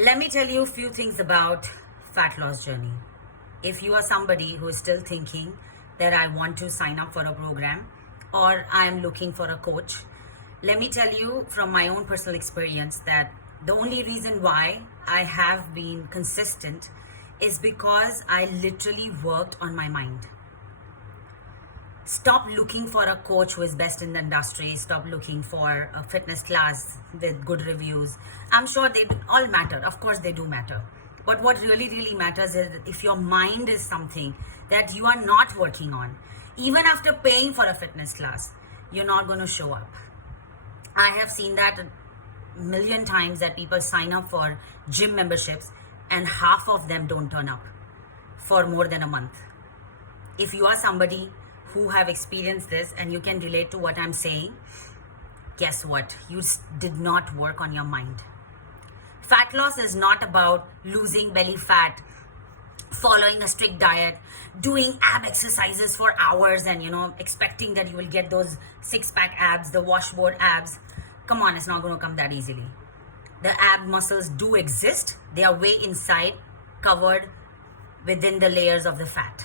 Let me tell you a few things about fat loss journey. If you are somebody who is still thinking that I want to sign up for a program or I am looking for a coach, let me tell you from my own personal experience that the only reason why I have been consistent is because I literally worked on my mind. Stop looking for a coach who is best in the industry. Stop looking for a fitness class with good reviews. I'm sure they all matter. Of course, they do matter. But what really matters is if your mind is something that you are not working on, even after paying for a fitness class, you're not going to show up. I have seen that a million times that people sign up for gym memberships and half of them don't turn up for more than a month. If you are somebody who have experienced this and you can relate to what I'm saying, guess what? You did not work on your mind. Fat loss is not about losing belly fat, following a strict diet, doing ab exercises for hours and expecting that you will get those six-pack abs, the washboard abs. Come on, it's not going to come that easily. The ab muscles do exist. They are way inside, covered within the layers of the fat.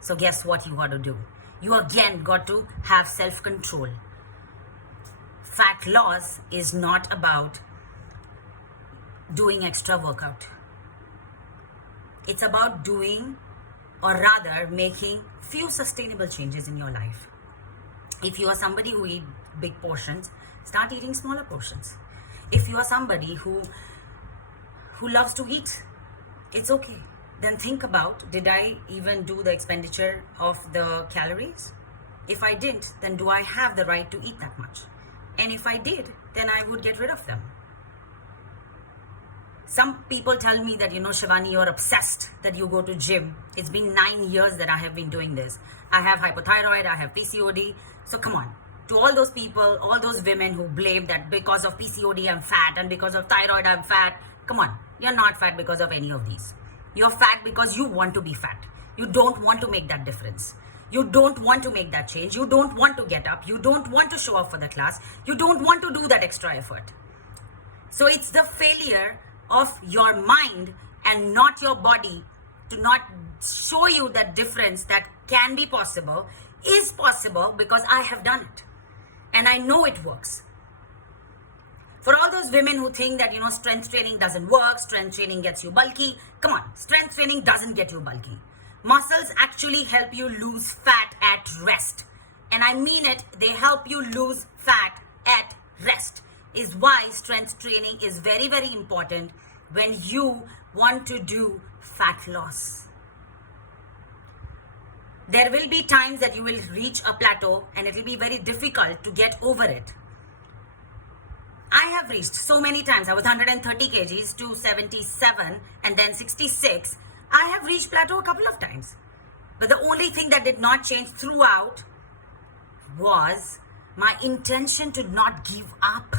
So guess what you got to do? You again got to have self-control. Fat loss is not about doing extra workout. It's about doing, or rather making few sustainable changes in your life. If you are somebody who eats big portions, start eating smaller portions. If you are somebody who loves to eat, it's okay. Then think about, did I even do the expenditure of the calories? If I didn't, then do I have the right to eat that much? And if I did, then I would get rid of them. Some people tell me that, Shivani, you're obsessed that you go to gym. It's been 9 years that I have been doing this. I have hypothyroid, I have PCOD. So come on. To all those people, all those women who blame that because of PCOD I'm fat and because of thyroid I'm fat. Come on. You're not fat because of any of these. You're fat because you want to be fat. You don't want to make that difference. You don't want to make that change. You don't want to get up. You don't want to show up for the class. You don't want to do that extra effort. So it's the failure of your mind and not your body to not show you that difference that can be possible, is possible because I have done it. And I know it works. For all those women who think that, strength training doesn't work, strength training gets you bulky, come on, strength training doesn't get you bulky. Muscles actually help you lose fat at rest. And I mean it, they help you lose fat at rest. Is why strength training is very important when you want to do fat loss. There will be times that you will reach a plateau and it will be very difficult to get over it. I have reached so many times. I was 130 kgs to 77 and then 66. I have reached plateau a couple of times. But the only thing that did not change throughout was my intention to not give up.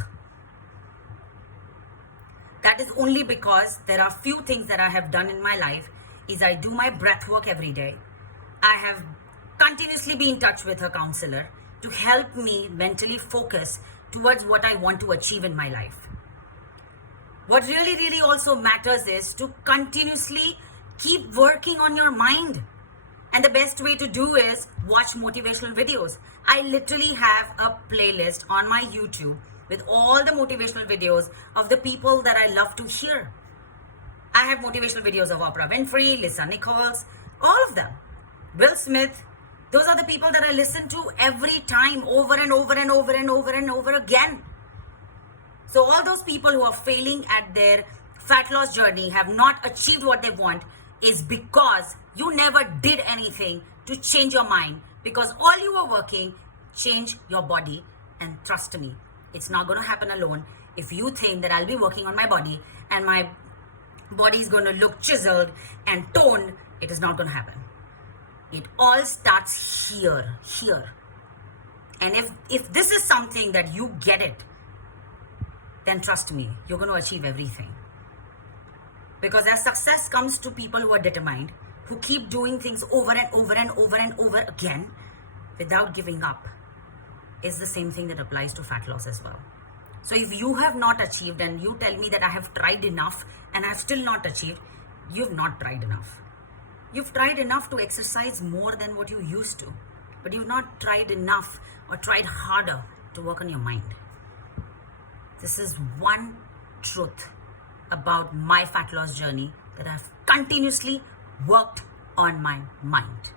That is only because there are few things that I have done in my life is I do my breath work every day. I have continuously been in touch with a counselor to help me mentally focus towards what I want to achieve in my life. What really also matters is to continuously keep working on your mind. And the best way to do is watch motivational videos. I literally have a playlist on my YouTube with all the motivational videos of the people that I love to hear. I have motivational videos of Oprah Winfrey, Lisa Nichols, all of them. Will Smith. Those are the people that I listen to every time, over and over again. So all those people who are failing at their fat loss journey, have not achieved what they want, is because you never did anything to change your mind. Because all you were working, change your body. And trust me, it's not going to happen alone. If you think that I'll be working on my body and my body is going to look chiseled and toned, it is not going to happen. It all starts here. And if this is something that you get it, then trust me, you're going to achieve everything. Because as success comes to people who are determined, who keep doing things over and over again without giving up, is the same thing that applies to fat loss as well. So if you have not achieved and you tell me that I have tried enough and I have still not achieved, you've not tried enough. You've tried enough to exercise more than what you used to, but you've not tried enough or tried harder to work on your mind. This is one truth about my fat loss journey, that I've continuously worked on my mind.